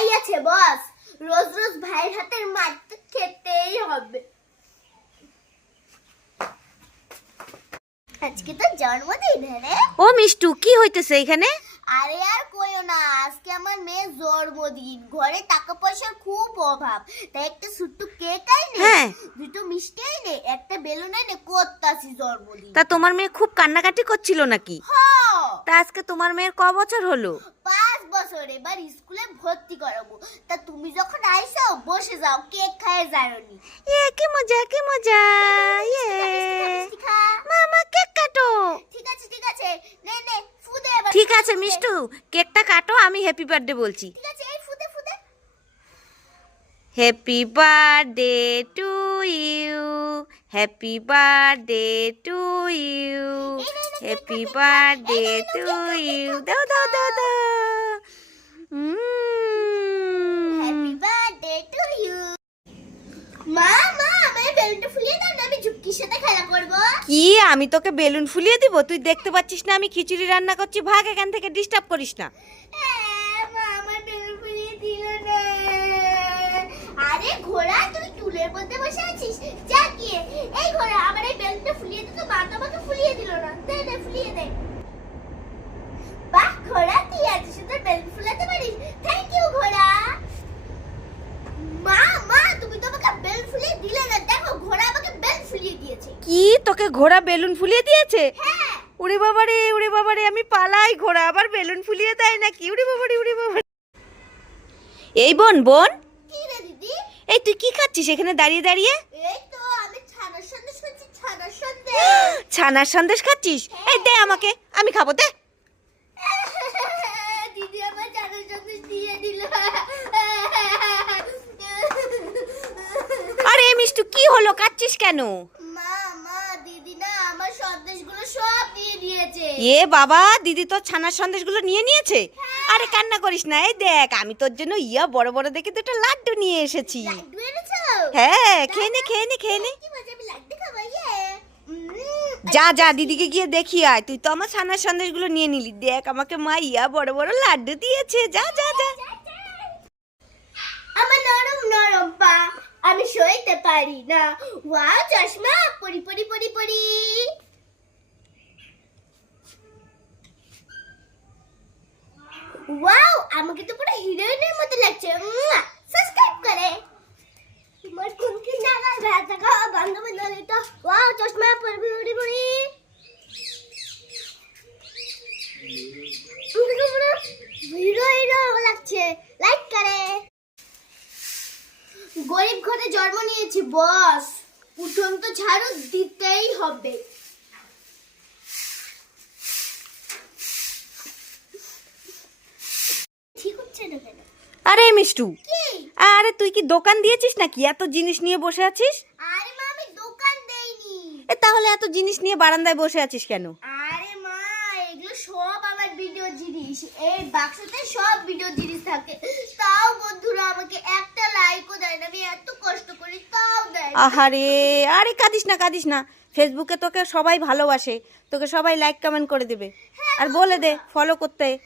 তাই আছে বস। রোজ রোজ ভাইয়ের হাতের তো খেতেই হবে। আজকে তো জন্মদিন রে? ও মিষ্টু কি হইতেছে এখানে? আরে আর কইও না আজকে আমার মেয়ের জন্মদিন। ঘরে টাকা পয়সার খুব অভাব। তাই একটা ছোট্ট কেক আইনে হ্যাঁ। দুটো মিষ্টি আইনে একটা বেলুন আইনে করতাছি জন্মদিন। তা তোমার মেয়ে খুব কান্নাকাটি করছিল নাকি? হ্যাঁ তা আজকে তোমার মেয়ের ক বছর হলো? পাঁচ বছর এবার স্কুলে ভর্তি করাবো। তা তুমি যখন আইসো বসে যাও কেক খায় যাওনি এ কি মজা কি মজা ইয়ে মামা কেক কাটো। ঠিক আছে ঠিক আছে। নে নে ফুদে এবার ঠিক আছে মিষ্টু কেকটা কাটো আমি হ্যাপি বার্থডে বলছি। ঠিক আছে এই ফুদে ফুদে happy birthday to you happy birthday to you happy birthday to you দাও দাও দাও দাও। হ্যাপি বার্থডে টু ইউ মা মা আমার বেলুনটা ফুলিয়ে দাও না আমি ঝুপকির সাথে খেলা করব। কি? আমি তোকে বেলুন ফুলিয়ে দিব? তুই দেখতে পাচ্ছিস না আমি খিচুড়ি রান্না করছি ভাগ এখান থেকে ডিস্টার্ব করিস না। মা আমার বেলুন ফুলিয়ে দিল না। আরে ঘোড়া তুই টুলের মধ্যে বসে আছিস? যা গিয়ে। এই ঘোড়া আমার এই বেলুনটা ফুলিয়ে দিত মা তো আমাকে ফুলিয়ে দিল না। দে দে ফুলিয়ে দে বাহ ঘোড়া তুই এত সুন্দর বেলুন ফুলাতে পারিস থ্যাংক ইউ ঘোড়া মা মা তুমি তো আমাকে বেলুন ফুলিয়ে দিলে না দেখো ঘোড়া আমাকে বেলুন ফুলিয়ে দিয়েছে। কি? তোকে ঘোড়া বেলুন ফুলিয়ে দিয়েছে? হ্যাঁ। উড়ে বাবারে উড়ে বাবারে আমি পালাই ঘোড়া আবার বেলুন ফুলিয়ে দেয় নাকি? উড়ে বাবারে উড়ে বাবারে। এই বোন বোন। কি রে দিদি? এই তুই কি খাচ্ছিস এখানে দাঁড়িয়ে দাঁড়িয়ে? এই তো আমি ছানার সন্দেশ খাচ্ছি ছানার সন্দেশ। ছানার সন্দেশ খাচ্ছিস? এই দে আমাকে আমি খাব দে। দিদি আমার ছানার সন্দেশ দিয়ে দিল আরে মিষ্টু কি হলো কাচ্ছিস কেন? মা মা দিদি না আমার সন্দেশগুলো সব দিয়ে দিয়েছে এ বাবা দিদি তোর ছানার সন্দেশগুলো নিয়ে নিয়েছে? আরে কান্না করিস না এই দেখ আমি তোর জন্য ইয়া বড় বড় দেখে দুটো লাড্ডু নিয়ে এসেছি। হ্যাঁ খেয়ে নে খেয়ে নে খেয়ে নে। ইয়ে। যা যা দিদিকে গিয়ে দেখি আয়। তুই তো আমার ছানার সন্দেশগুলো নিয়ে নিলি। দেখ আমাকে মা ইয়া বড় বড় লাড্ডু দিয়েছে। যা যা যা আমার নরম নরম পা আমি সইতে পারি না। ওয়াও, চশমা, পরি পরি পরি পরি। ওয়াও, আমাকে তো পুরো হিরোইনের মতো লাগছে সাবস্ক্রাইব করে তোমার কুমকি জায়গায় ব্যথা খাওয়া বন্ধ বন্ধ তো ওয়াও চশমা পরি পরি পরি হিরো হিরো লাগছে লাইক করে গরিব ঘরে জন্ম নিয়েছি বস। উঠোন তো ঝাড়ু দিতেই হবে। আরে মিষ্টু আরে তুই কি দোকান দিয়েছিস নাকি? এত জিনিস নিয়ে বসে আছিস? আরে মা আমি দোকান দেইনি। এ তাহলে এত জিনিস নিয়ে বারান্দায় বসে আছিস কেন? আরে মা এগুলো সব আমার ভিডিও জিনিস। এই বাক্সতে সব ভিডিও জিনিস থাকে তাও বন্ধুরা আমাকে একটা লাইকও দেয় না আমি এত কষ্ট করি তাও দেয় না। আহারে, আরে কাঁদিস না কাঁদিস না। ফেসবুকে তোকে সবাই ভালোবাসে। তোকে সবাই লাইক কমেন্ট করে দেবে। আর বলে দে ফলো করতে।